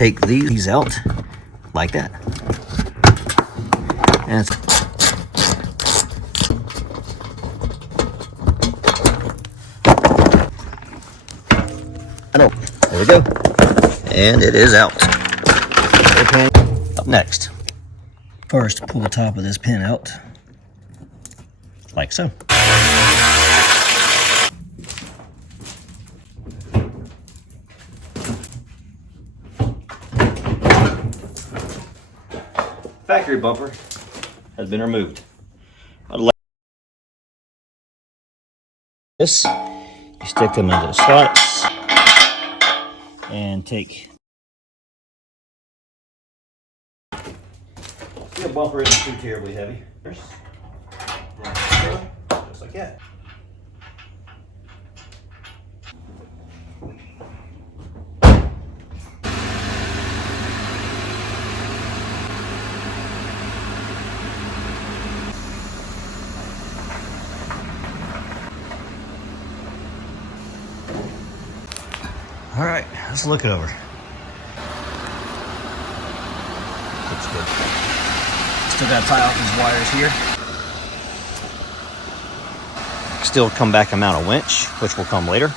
take these out like that. And it's there we go. And it is out. Up next. First, pull the top of this pin out, like so. Factory bumper has been removed. This, you stick them into the slots and take. Your bumper isn't too terribly heavy. Just like that. All right, let's look it over. Looks good. Still got to tie off these wires here. Still come back and mount a winch, which will come later.